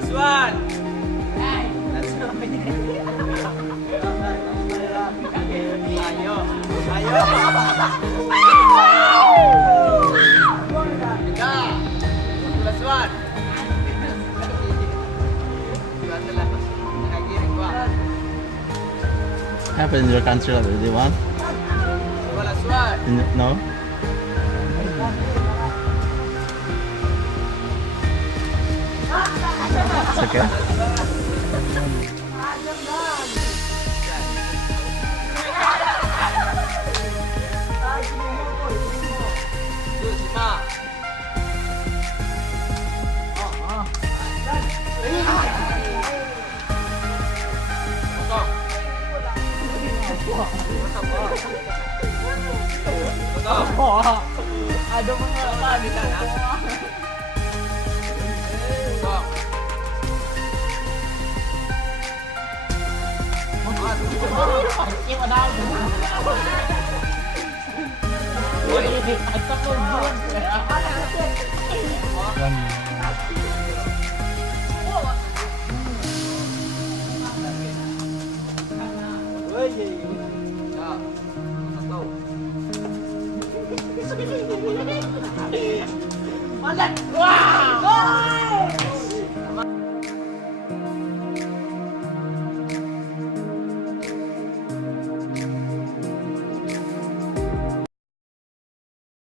Last one. Ayo. Ayo. Tiga. Last one. Happen in your country already one? Last one. No? It's okay. Lima. Ada mga Di sana. Stop. Wow!